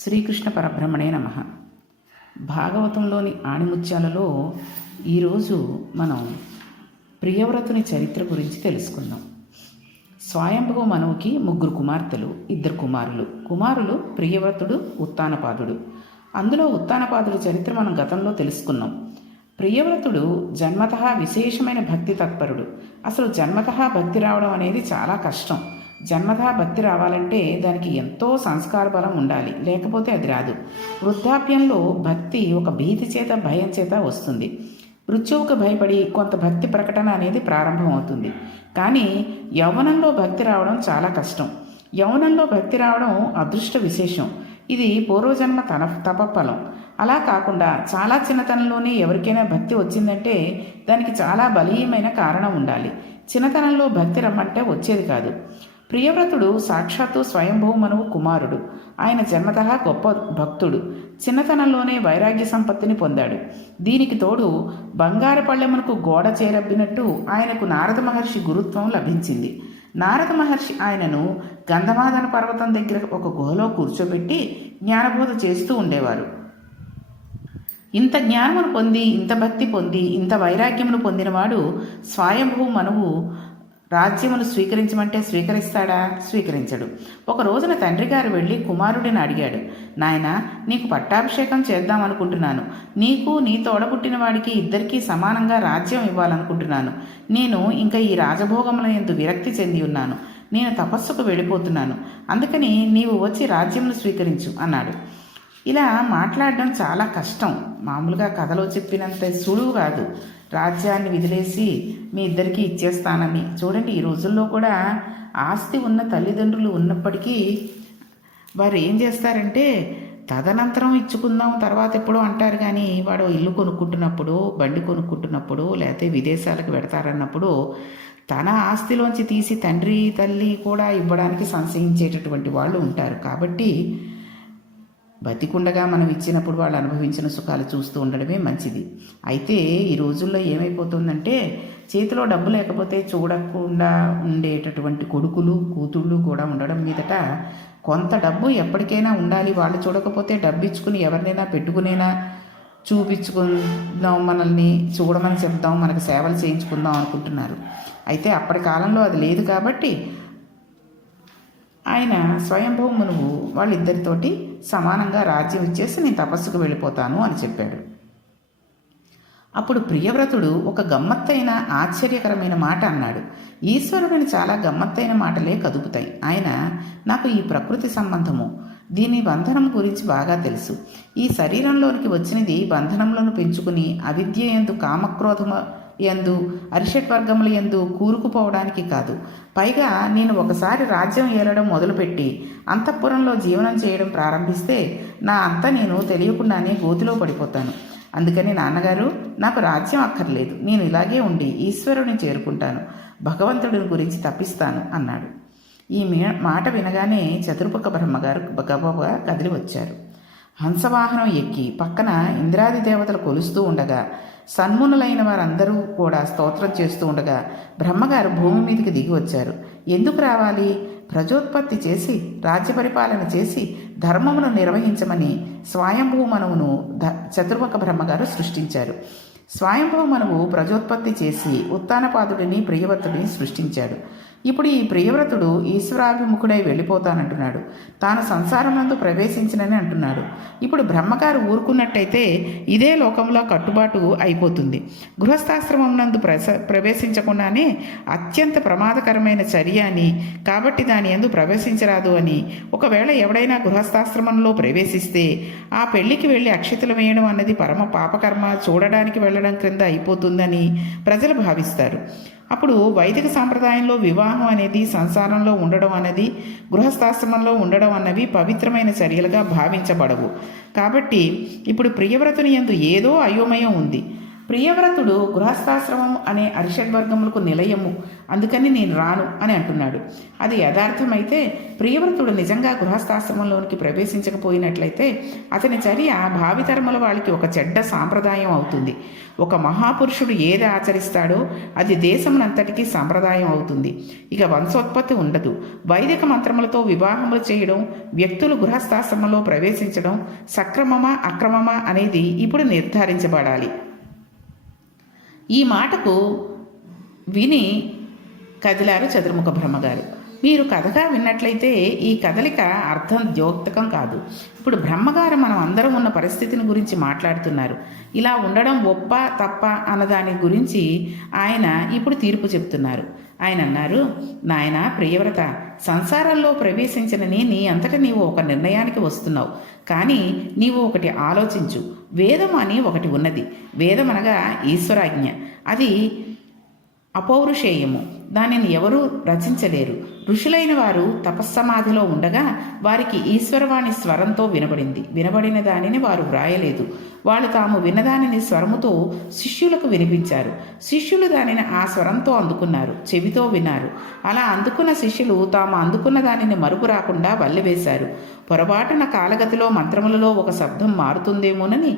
శ్రీకృష్ణ పరబ్రహ్మణే నమః. భాగవతంలోని ఆణిముత్యాలలో ఈరోజు మనం ప్రియవ్రతుని చరిత్ర గురించి తెలుసుకుందాం. స్వయంభువ మనువుకి 3 కుమార్తెలు, 2 కుమారులు ప్రియవ్రతుడు, ఉత్తానపాదుడు. అందులో ఉత్తానపాదుడి చరిత్ర మనం గతంలో తెలుసుకున్నాం. ప్రియవ్రతుడు జన్మతః విశేషమైన భక్తి తత్పరుడు. అసలు జన్మతః భక్తి రావడం అనేది చాలా కష్టం. జన్మతః భక్తి రావాలంటే దానికి ఎంతో సంస్కార బలం ఉండాలి, లేకపోతే అది రాదు. వృద్ధాప్యంలో భక్తి ఒక భీతి చేత, భయం చేత వస్తుంది. మృత్యువుకు భయపడి కొంత భక్తి ప్రకటన అనేది ప్రారంభమవుతుంది. కానీ యవ్వనంలో భక్తి రావడం చాలా కష్టం. యవ్వనంలో భక్తి రావడం అదృష్ట విశేషం. ఇది పూర్వజన్మ తపఫలం. అలా కాకుండా చాలా చిన్నతనంలోనే ఎవరికైనా భక్తి వచ్చిందంటే దానికి చాలా బలీయమైన కారణం ఉండాలి. చిన్నతనంలో భక్తి రమ్మంటే వచ్చేది కాదు. ప్రియవ్రతుడు సాక్షాత్తు స్వయంభువ మనువు కుమారుడు. ఆయన జన్మతః గొప్ప భక్తుడు. చిన్నతనంలోనే వైరాగ్య సంపత్తిని పొందాడు. దీనికి తోడు బంగారు పళ్ళెమునకు గోడ చేరబ్బినట్టు ఆయనకు నారద మహర్షి గురుత్వం లభించింది. నారద మహర్షి ఆయనను గంధమాదన పర్వతం దగ్గర ఒక గుహలో కూర్చోబెట్టి జ్ఞానబోధ చేస్తూ ఉండేవారు. ఇంత జ్ఞానమును పొంది, ఇంత భక్తి పొంది, ఇంత వైరాగ్యమును పొందినవాడు స్వయంభువ మనువు రాజ్యమును స్వీకరించమంటే స్వీకరిస్తాడా? స్వీకరించడు. ఒక రోజున తండ్రి గారు వెళ్ళి కుమారుడిని అడిగాడు, నాయనా, నీకు పట్టాభిషేకం చేద్దాం అనుకుంటున్నాను. నీకు, నీ తోడబుట్టిన వాడికి ఇద్దరికీ సమానంగా రాజ్యం ఇవ్వాలనుకుంటున్నాను. నేను ఇంకా ఈ రాజభోగముల యందు విరక్తి చెంది ఉన్నాను. నేను తపస్సుకు వెళ్ళిపోతున్నాను. అందుకని నీవు వచ్చి రాజ్యమును స్వీకరించు అన్నాడు. ఇలా మాట్లాడడం చాలా కష్టం. మామూలుగా కథలో చెప్పినంత సులువు కాదు. రాజ్యాన్ని విదిలేసి మీ ఇద్దరికీ ఇచ్చేస్తానని. చూడండి, ఈ రోజుల్లో కూడా ఆస్తి ఉన్న తల్లిదండ్రులు ఉన్నప్పటికీ వారు ఏం చేస్తారంటే తదనంతరం ఇచ్చుకుందాం తర్వాత ఎప్పుడో అంటారు. కానీ వాడు ఇల్లు కొనుక్కుంటున్నప్పుడు, బండి కొనుక్కుంటున్నప్పుడు, లేకపోతే విదేశాలకు పెడతారన్నప్పుడు తన ఆస్తిలోంచి తీసి తండ్రి తల్లి కూడా ఇవ్వడానికి సంశయించేటటువంటి వాళ్ళు ఉంటారు. కాబట్టి బతికుండగా మనం ఇచ్చినప్పుడు వాళ్ళు అనుభవించిన సుఖాలు చూస్తూ ఉండడమే మంచిది. అయితే ఈ రోజుల్లో ఏమైపోతుందంటే చేతిలో డబ్బు లేకపోతే చూడకుండా ఉండేటటువంటి కొడుకులు, కూతుళ్ళు కూడా ఉండడం మీదట కొంత డబ్బు ఎప్పటికైనా ఉండాలి. వాళ్ళు చూడకపోతే డబ్బు ఇచ్చుకుని ఎవరినైనా పెట్టుకునైనా చూపించుకుందాం, మనల్ని చూడమని చెప్దాం, మనకు సేవలు చేయించుకుందాం అనుకుంటున్నారు. అయితే అప్పటి కాలంలో అది లేదు. కాబట్టి ఆయన స్వయంభువ మనువు వాళ్ళిద్దరితోటి సమానంగా రాజ్యం ఇచ్చేసి నేను తపస్సుకు వెళ్ళిపోతాను అని చెప్పాడు. అప్పుడు ప్రియవ్రతుడు ఒక గమ్మత్తైన ఆశ్చర్యకరమైన మాట అన్నాడు. ఈశ్వరుడిని చాలా గమ్మత్తైన మాటలే కదుపుతాయి. ఆయన, నాకు ఈ ప్రకృతి సంబంధము, దీని బంధనం గురించి బాగా తెలుసు. ఈ శరీరంలోనికి వచ్చినది బంధనంలోను పెంచుకుని అవిద్య యందు, కామక్రోధము యందు, అరిషట్వర్గముల యందు కూరుకుపోవడానికి కాదు. పైగా నేను ఒకసారి రాజ్యం ఏలడం మొదలుపెట్టి అంతఃపురంలో జీవనం చేయడం ప్రారంభిస్తే నా అంతా నేను తెలియకుండానే గోతిలో పడిపోతాను. అందుకని నాన్నగారు, నాకు రాజ్యం అక్కర్లేదు. నేను ఇలాగే ఉండి ఈశ్వరుని చేరుకుంటాను, భగవంతుడిని గురించి తప్పిస్తాను అన్నాడు. ఈ మాట వినగానే చతుర్ముఖ బ్రహ్మగారు గబగబా కదిలి వచ్చారు. హంసవాహనం ఎక్కి పక్కన ఇంద్రాది దేవతలు కొలుస్తూ ఉండగా, సన్మునులైన వారందరూ కూడా స్తోత్రం చేస్తూ ఉండగా బ్రహ్మగారు భూమి మీదకి దిగి వచ్చారు. ఎందుకు రావాలి? ప్రజోత్పత్తి చేసి రాజ్య పరిపాలన చేసి ధర్మమును నిర్వహించమని స్వయంభువ మనువును చతుర్ముఖ బ్రహ్మగారు సృష్టించారు. స్వయంభువ మనువు ప్రజోత్పత్తి చేసి ఉత్తానపాదుడిని, ప్రియవ్రతుడిని సృష్టించాడు. ఇప్పుడు ఈ ప్రియవ్రతుడు ఈశ్వరాభిముఖుడై వెళ్ళిపోతానంటున్నాడు. తాను సంసారమందు ప్రవేశించినని అంటున్నాడు. ఇప్పుడు బ్రహ్మగారు ఊరుకున్నట్టయితే ఇదే లోకంలో కట్టుబాటు అయిపోతుంది. గృహస్థాశ్రమం నందు ప్రవేశించకుండానే అత్యంత ప్రమాదకరమైన చర్య అని, కాబట్టి దాని యందు ప్రవేశించరాదు అని, ఒకవేళ ఎవడైనా గృహస్థాశ్రమంలో ప్రవేశిస్తే ఆ పెళ్లికి వెళ్ళి అక్షతలు వేయడం అన్నది పరమ పాపకర్మ, చూడడానికి వెళ్ళడం క్రింద అయిపోతుందని ప్రజలు భావిస్తారు. అప్పుడు వైదిక సాంప్రదాయంలో వివాహం అనేది, సంసారంలో ఉండడం అనేది, గృహస్థాశ్రమంలో ఉండడం అన్నవి పవిత్రమైన చర్యలుగా భావించబడవు. కాబట్టి ఇప్పుడు ప్రియవ్రతుని యందు ఏదో అయోమయం ఉంది. ప్రియవ్రతుడు గృహస్థాశ్రమం అనే అరిషడ్వర్గములకు నిలయము, అందుకని నేను రాను అని అంటున్నాడు. అది యథార్థమైతే ప్రియవ్రతుడు నిజంగా గృహస్థాశ్రమంలోనికి ప్రవేశించకపోయినట్లయితే అతని చర్య భావితరముల వాళ్ళకి ఒక చెడ్డ సాంప్రదాయం అవుతుంది. ఒక మహాపురుషుడు ఏది ఆచరిస్తాడో అది దేశమునంతటికీ సంప్రదాయం అవుతుంది. ఇక వంశోత్పత్తి ఉండదు. వైదిక మంత్రములతో వివాహములు చేయడం, వ్యక్తులు గృహస్థాశ్రమంలో ప్రవేశించడం సక్రమమా అక్రమమా అనేది ఇప్పుడు నిర్ధారించబడాలి. ఈ మాటకు విని కదిలారు చతుర్ముఖ బ్రహ్మగారు. మీరు కథగా విన్నట్లయితే ఈ కదలిక అర్థం ద్యోక్తకం కాదు. ఇప్పుడు బ్రహ్మగారు మనం అందరం ఉన్న పరిస్థితిని గురించి మాట్లాడుతున్నారు. ఇలా ఉండడం ఒప్ప తప్ప అన్నదాని గురించి ఆయన ఇప్పుడు తీర్పు చెప్తున్నారు. ఆయన అన్నారు, నాయన ప్రియవ్రత, సంసారంలో ప్రవేశించనని నీ అంతట నీవు ఒక నిర్ణయానికి వస్తున్నావు. కానీ నీవు ఒకటి ఆలోచించు. వేదం అని ఒకటి ఉన్నది. వేదం అనగా ఈశ్వరాజ్ఞ. అది అపౌరుషేయము. దానిని ఎవరూ రచించలేరు. ఋషులైన వారు తపస్సమాధిలో ఉండగా వారికి ఈశ్వరవాణి స్వరంతో వినబడింది. వినబడిన దానిని వారు వ్రాయలేదు. వాళ్ళు తాము విన్నదానిని స్వరముతో శిష్యులకు వినిపించారు. శిష్యులు దానిని ఆ స్వరంతో అందుకున్నారు, చెవితో విన్నారు. అలా అందుకున్న శిష్యులు తాము అందుకున్న దానిని మరుపు రాకుండా వల్లివేశారు. పొరపాటున కాలగతిలో మంత్రములలో ఒక శబ్దం మారుతుందేమోనని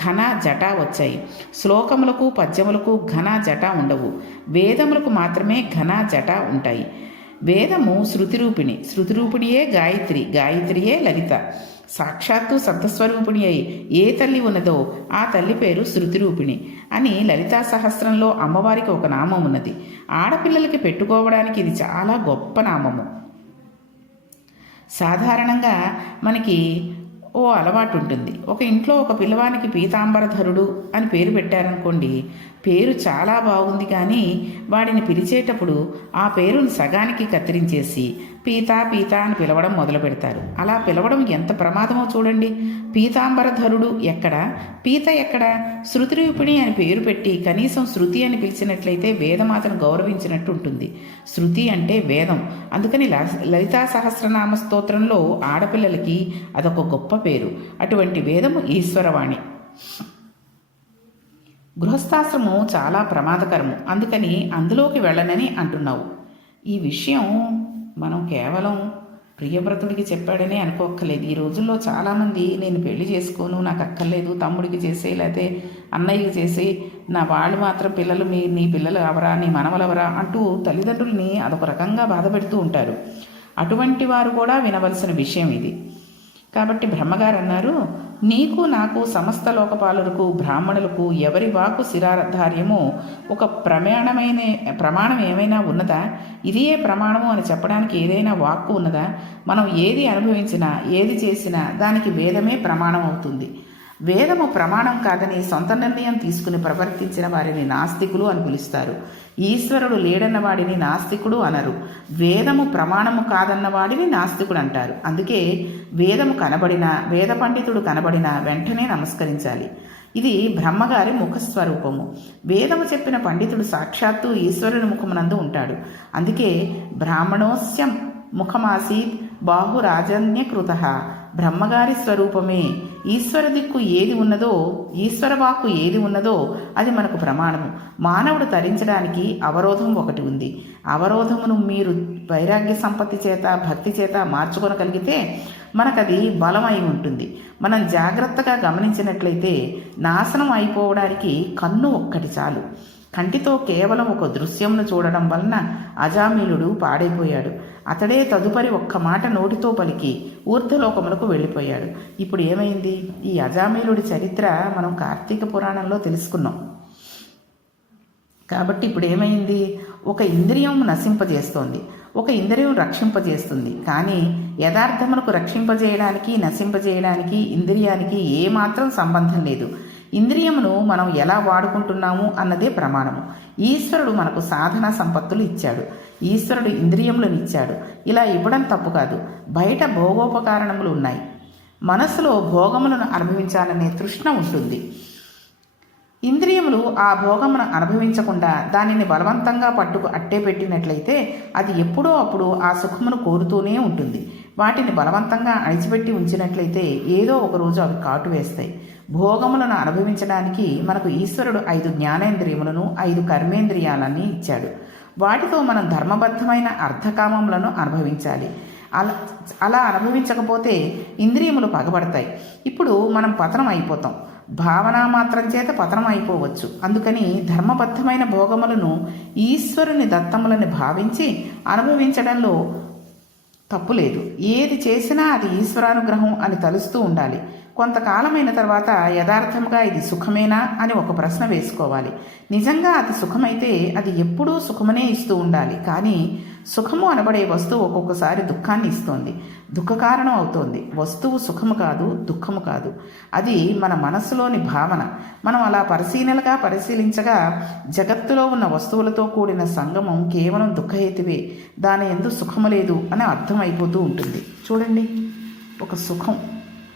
ఘన జట వచ్చాయి. శ్లోకములకు పద్యములకు ఘన జట ఉండవు. వేదములకు మాత్రమే ఘన జట ఉంటాయి. వేదము శృతిరూపిణి, శృతిరూపిణియే గాయత్రి, గాయత్రియే లలిత. సాక్షాత్తు శబ్దస్వరూపిణి అయి ఏ తల్లి ఉన్నదో ఆ తల్లి పేరు శృతిరూపిణి అని లలితా సహస్రంలో అమ్మవారికి ఒక నామం ఉన్నది. ఆడపిల్లలకి పెట్టుకోవడానికి ఇది చాలా గొప్ప నామము. సాధారణంగా మనకి ఓ అలవాటు ఉంటుంది. ఒక ఇంట్లో ఒక పిల్లవానికి పీతాంబరధరుడు అని పేరు పెట్టారనుకోండి, పేరు చాలా బాగుంది, కానీ వాడిని పిలిచేటప్పుడు ఆ పేరును సగానికి కత్తిరించేసి పీతా పీతా అని పిలవడం మొదలు పెడతారు. అలా పిలవడం ఎంత ప్రమాదమో చూడండి. పీతాంబరధరుడు ఎక్కడ, పీత ఎక్కడ? శృతిరూపిణి అని పేరు పెట్టి కనీసం శృతి అని పిలిచినట్లయితే వేదమాతను గౌరవించినట్టు ఉంటుంది. శృతి అంటే వేదం. అందుకని లలితా సహస్రనామ స్తోత్రంలో ఆడపిల్లలకి అదొక గొప్ప పేరు. అటువంటి వేదము ఈశ్వరవాణి. గృహస్థాశ్రమం చాలా ప్రమాదకరము, అందుకని అందులోకి వెళ్ళనని అంటున్నావు. ఈ విషయం మనం కేవలం ప్రియవ్రతుడికి చెప్పాడనే అనుకోక్కర్లేదు. ఈ రోజుల్లో చాలామంది నేను పెళ్లి చేసుకోను, నాకు అక్కర్లేదు, తమ్ముడికి చేసే లేకపోతే అన్నయ్యకి చేసి, నా వాళ్ళు మాత్రం పిల్లలు నీ పిల్లలు అవరా, నీ మనవలవరా అంటూ తల్లిదండ్రుల్ని అదొక రకంగా బాధ పెడుతూ ఉంటారు. అటువంటి వారు కూడా వినవలసిన విషయం ఇది. కాబట్టి బ్రహ్మగారు అన్నారు, నీకు నాకు సమస్త లోకపాలులకు బ్రాహ్మణులకు ఎవరి వాకు శిరాధార్యమో ఒక ప్రమాణం ఏమైనా ఉన్నదా? ఇదియే ప్రమాణము అని చెప్పడానికి ఏదైనా వాక్కు ఉన్నదా? మనం ఏది అనుభవించినా ఏది చేసినా దానికి వేదమే ప్రమాణం అవుతుంది. వేదము ప్రమాణం కాదని సొంత నిర్ణయం తీసుకుని ప్రవర్తించిన వారిని నాస్తికులు అని పిలుస్తారు. ఈశ్వరుడు లేడన్న వాడిని నాస్తికుడు అనరు. వేదము ప్రమాణము కాదన్న వాడిని నాస్తికుడు అంటారు. అందుకే వేదము కనబడినా, వేద పండితుడు కనబడినా వెంటనే నమస్కరించాలి. ఇది బ్రహ్మగారి ముఖస్వరూపము. వేదము చెప్పిన పండితుడు సాక్షాత్తు ఈశ్వరుని ముఖమునందు ఉంటాడు. అందుకే బ్రాహ్మణోస్యం ముఖమాసీత్ బాహురాజన్యకృత. బ్రహ్మగారి స్వరూపమే. ఈశ్వర దిక్కు ఏది ఉన్నదో, ఈశ్వర వాక్కు ఏది ఉన్నదో అది మనకు ప్రమాణము. మానవుడు తరించడానికి అవరోధం ఒకటి ఉంది. అవరోధమును మీరు వైరాగ్య సంపత్తి చేత, భక్తి చేత మార్చుకొనగలిగితే మనకది బలమై ఉంటుంది. మనం జాగ్రత్తగా గమనించినట్లయితే నాశనం అయిపోవడానికి కన్ను ఒక్కటి చాలు. కంటితో కేవలం ఒక దృశ్యంను చూడడం వలన అజామిలుడు పాడైపోయాడు. అతడే తదుపరి ఒక్క మాట నోటితో పలికి ఊర్ధ్వలోకములకు వెళ్ళిపోయాడు. ఇప్పుడు ఏమైంది? ఈ అజామిలుడి చరిత్ర మనం కార్తీక పురాణంలో తెలుసుకున్నాం. కాబట్టి ఇప్పుడు ఏమైంది? ఒక ఇంద్రియం నశింపజేస్తోంది, ఒక ఇంద్రియం రక్షింపజేస్తుంది. కానీ యథార్థమునకు రక్షింపజేయడానికి, నశింపజేయడానికి ఇంద్రియానికి ఏమాత్రం సంబంధం లేదు. ఇంద్రియమును మనం ఎలా వాడుకుంటున్నాము అన్నదే ప్రమాణము. ఈశ్వరుడు మనకు సాధన సంపత్తులు ఇచ్చాడు. ఈశ్వరుడు ఇంద్రియములను ఇచ్చాడు. ఇలా ఇవ్వడం తప్పు కాదు. బయట భోగోపకారణములు ఉన్నాయి. మనసులో భోగములను అనుభవించాలనే తృష్ణ ఉంటుంది. ఇంద్రియములు ఆ భోగమును అనుభవించకుండా దానిని బలవంతంగా అట్టే పెట్టినట్లయితే అది ఎప్పుడో అప్పుడు ఆ సుఖమును కోరుతూనే ఉంటుంది. వాటిని బలవంతంగా అణిచిపెట్టి ఉంచినట్లయితే ఏదో ఒకరోజు అవి కాటు వేస్తాయి. భోగములను అనుభవించడానికి మనకు ఈశ్వరుడు 5 జ్ఞానేంద్రియములను 5 కర్మేంద్రియాలని ఇచ్చాడు. వాటితో మనం ధర్మబద్ధమైన అర్థకామములను అనుభవించాలి. అలా అనుభవించకపోతే ఇంద్రియములు పగబడతాయి. ఇప్పుడు మనం పతనం అయిపోతాం. భావన మాత్రం చేత పతనం అయిపోవచ్చు. అందుకని ధర్మబద్ధమైన భోగములను ఈశ్వరుని దత్తములని భావించి అనుభవించడంలో తప్పు లేదు. ఏది చేసినా అది ఈశ్వరానుగ్రహం అని తలుస్తూ ఉండాలి. కొంతకాలమైన తర్వాత యథార్థంగా ఇది సుఖమేనా అని ఒక ప్రశ్న వేసుకోవాలి. నిజంగా అది సుఖమైతే అది ఎప్పుడూ సుఖమనే ఇస్తూ ఉండాలి. కానీ సుఖము అనబడే వస్తువు ఒక్కొక్కసారి దుఃఖాన్ని ఇస్తోంది, దుఃఖ కారణం అవుతోంది. వస్తువు సుఖము కాదు, దుఃఖము కాదు, అది మన మనస్సులోని భావన. మనం అలా పరిశీలించగా జగత్తులో ఉన్న వస్తువులతో కూడిన సంగమం కేవలం దుఃఖహేతువే, దాని యందు సుఖము లేదు అని అర్థమైపోతూ ఉంటుంది. చూడండి, ఒక సుఖం,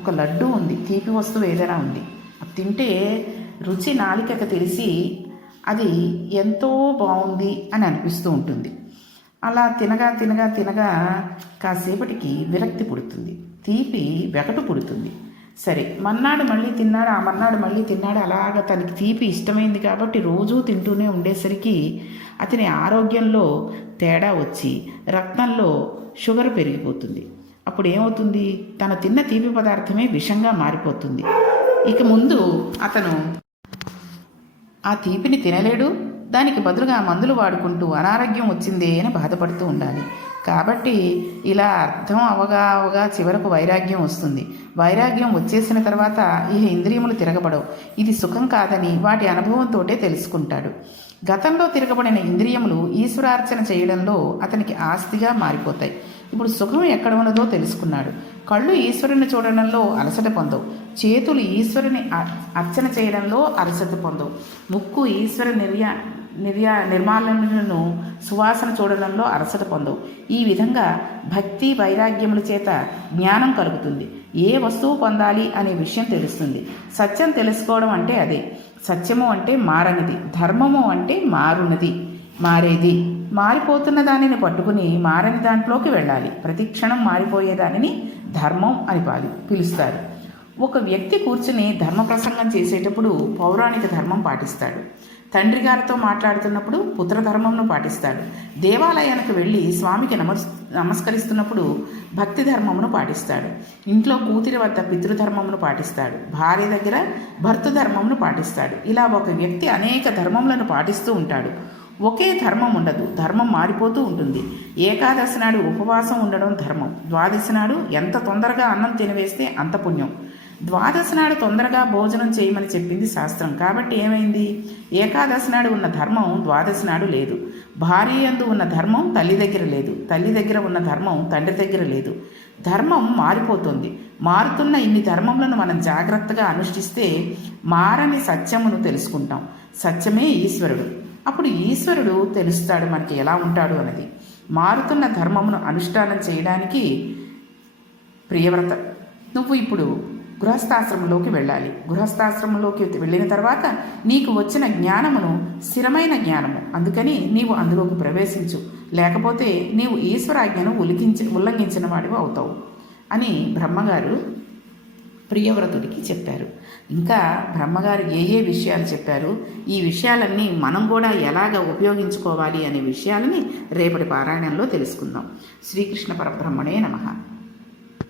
ఒక లడ్డు ఉంది, తీపి వస్తువు ఏదైనా ఉంది, అది తింటే రుచి నాలికకు తెలిసి అది ఎంతో బాగుంది అని అనిపిస్తూ ఉంటుంది. అలా తినగా తినగా తినగా కాసేపటికి విరక్తి పుడుతుంది, తీపి వెగటు పుడుతుంది. సరే, మన్నాడు మళ్ళీ తిన్నాడు, ఆ మన్నాడు మళ్ళీ తిన్నాడు. అలాగ తనకి తీపి ఇష్టమైంది కాబట్టి రోజూ తింటూనే ఉండేసరికి అతని ఆరోగ్యంలో తేడా వచ్చి రక్తంలో షుగర్ పెరిగిపోతుంది. అప్పుడు ఏమవుతుంది? తను తిన్న తీపి పదార్థమే విషంగా మారిపోతుంది. ఇక ముందు అతను ఆ తీపిని తినలేడు, దానికి బదులుగా మందులు వాడుకుంటూ అనారోగ్యం వచ్చిందే అని బాధపడుతూ ఉండాలి. కాబట్టి ఇలా అర్థం అవగా చివరకు వైరాగ్యం వస్తుంది. వైరాగ్యం వచ్చేసిన తర్వాత ఈ ఇంద్రియములు తిరగబడవు. ఇది సుఖం కాదని వాటి అనుభవంతోటే తెలుసుకుంటాడు. గతంలో తిరగబడిన ఇంద్రియములు ఈశ్వరార్చన చేయడంలో అతనికి ఆస్తిగా మారిపోతాయి. ఇప్పుడు సుఖం ఎక్కడ ఉన్నదో తెలుసుకున్నాడు. కళ్ళు ఈశ్వరుని చూడడంలో అలసట పొందవు, చేతులు ఈశ్వరుని అర్చన చేయడంలో అలసట పొందవు, ముక్కు ఈశ్వర నిర్మాలను సువాసన చూడడంలో అలసట పొందవు. ఈ విధంగా భక్తి వైరాగ్యముల చేత జ్ఞానం కలుగుతుంది. ఏ వస్తువు పొందాలి అనే విషయం తెలుస్తుంది. సత్యం తెలుసుకోవడం అంటే అదే. సత్యము అంటే మారనిది, ధర్మము అంటే మారేది. మారిపోతున్న దానిని పట్టుకుని మారని దాంట్లోకి వెళ్ళాలి. ప్రతి క్షణం మారిపోయే దానిని ధర్మం అని పిలుస్తారు. ఒక వ్యక్తి కూర్చుని ధర్మ ప్రసంగం చేసేటప్పుడు పౌరాణిక ధర్మం పాటిస్తాడు. తండ్రి గారితో మాట్లాడుతున్నప్పుడు పుత్రధర్మంను పాటిస్తాడు. దేవాలయానికి వెళ్ళి స్వామికి నమస్కరిస్తున్నప్పుడు భక్తి ధర్మమును పాటిస్తాడు. ఇంట్లో కూతురి వద్ద పితృధర్మమును పాటిస్తాడు. భార్య దగ్గర భర్తృధర్మమును పాటిస్తాడు. ఇలా ఒక వ్యక్తి అనేక ధర్మములను పాటిస్తూ ఉంటాడు. ఒకే ధర్మం ఉండదు, ధర్మం మారిపోతూ ఉంటుంది. ఏకాదశి నాడు ఉపవాసం ఉండడం ధర్మం. ద్వాదశి నాడు ఎంత తొందరగా అన్నం తినివేస్తే అంత పుణ్యం. ద్వాదశి నాడు తొందరగా భోజనం చేయమని చెప్పింది శాస్త్రం. కాబట్టి ఏమైంది? ఏకాదశి నాడు ఉన్న ధర్మం ద్వాదశి నాడు లేదు. భార్య యందు ఉన్న ధర్మం తల్లి దగ్గర లేదు. తల్లి దగ్గర ఉన్న ధర్మం తండ్రి దగ్గర లేదు. ధర్మం మారిపోతుంది. మారుతున్న ఇన్ని ధర్మములను మనం జాగ్రత్తగా అనుష్ఠిస్తే మారని సత్యమును తెలుసుకుంటాం. సత్యమే ఈశ్వరుడు. అప్పుడు ఈశ్వరుడు తెలుస్తాడు మనకి ఎలా ఉంటాడు అన్నది. మారుతున్న ధర్మమును అనుష్ఠానం చేయడానికి ప్రియవ్రత, నువ్వు ఇప్పుడు గృహస్థాశ్రమంలోకి వెళ్ళాలి. గృహస్థాశ్రమంలోకి వెళ్ళిన తర్వాత నీకు వచ్చిన జ్ఞానమును స్థిరమైన జ్ఞానము, అందుకని నీవు అందులోకి ప్రవేశించు, లేకపోతే నీవు ఈశ్వరాజ్ఞను ఉల్లంఘించిన వాడివి అవుతావు అని బ్రహ్మగారు ప్రియవ్రతుడికి చెప్పారు. ఇంకా బ్రహ్మగారు ఏ విషయాలు చెప్పారు, ఈ విషయాలన్నీ మనం కూడా ఎలాగ ఉపయోగించుకోవాలి అనే విషయాలని రేపటి పారాయణంలో తెలుసుకుందాం. శ్రీకృష్ణ పరబ్రహ్మణే నమః.